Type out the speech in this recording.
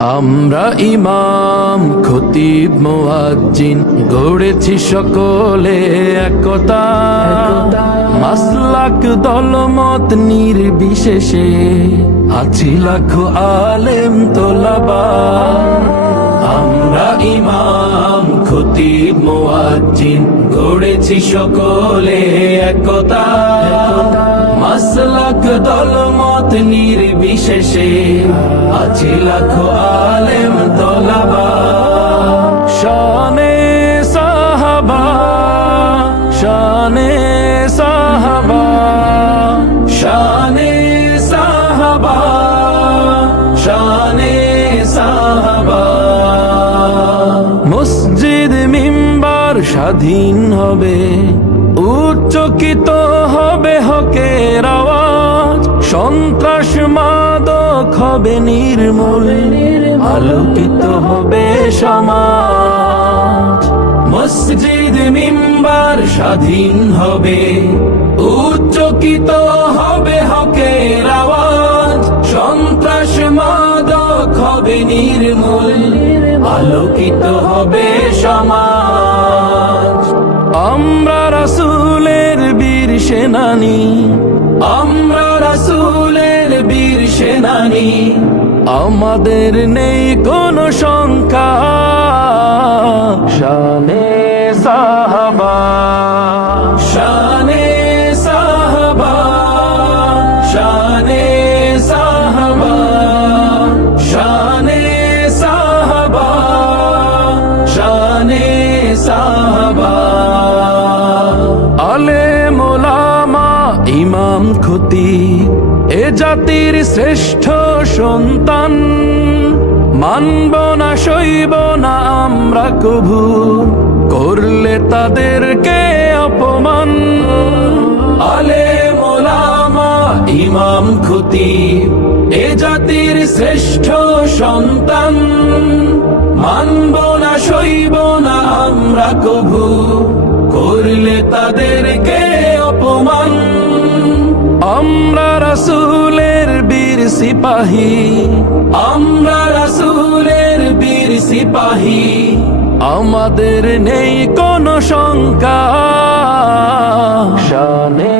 আমরা ইমাম খতিব মুয়াজ্জিন গড়েছি সকলে একতা, মাসলাক দলমত নির্বিশেষে আছি লাখো আলেম তোলাবা। আমরা ইমাম খতিব মুয়াজ্জিন গড়েছি সকলে একতা, মাসলাক দলমত নির্বিশেষে আছি লাখো আলেম তোলাবা। শানে সাহাবা, শানে সাহাবা, শানে সাহাবা, শানে সাহাবা। মসজিদ মিম্বার স্বাধীন হবে, উচ্চকিত হবে হকের আওয়াজ, সন্ত্রাস মাদক হবে নির্মূল, আলোকিত হবে সমাজ। মসজিদ মিম্বার স্বাধীন হবে, উচ্চকিত হবে হকের আওয়াজ, সন্ত্রাস মাদক হবে নির্মূল, আলোকিত হবে সমাজ। আমরা রাসূলের বীর সেনানী, আমরা রাসূলের বীর সেনানী, আমাদের নেই কোনো শঙ্কা। শানে সাহাবা, শানে সাহাবা, শানে সাহাবা, শানে সাহাবা, শানে সাহাবা। আলেম ওলামা ইমাম খতিব এ জাতির শ্রেষ্ঠ সন্তান, মানব না সইব না আমরা কভু করলে তাদেরকে অপমান। আলেম ওলামা ইমাম খতিব এ জাতির শ্রেষ্ঠ সন্তান, মানব না সইব না আমরা কভু করলে তাদেরকে অপমান। আমরা রাসূলের বীর সিপাহী, আমরা রাসূলের বীর সিপাহী, আমাদের নেই কোনো শঙ্কা। শানে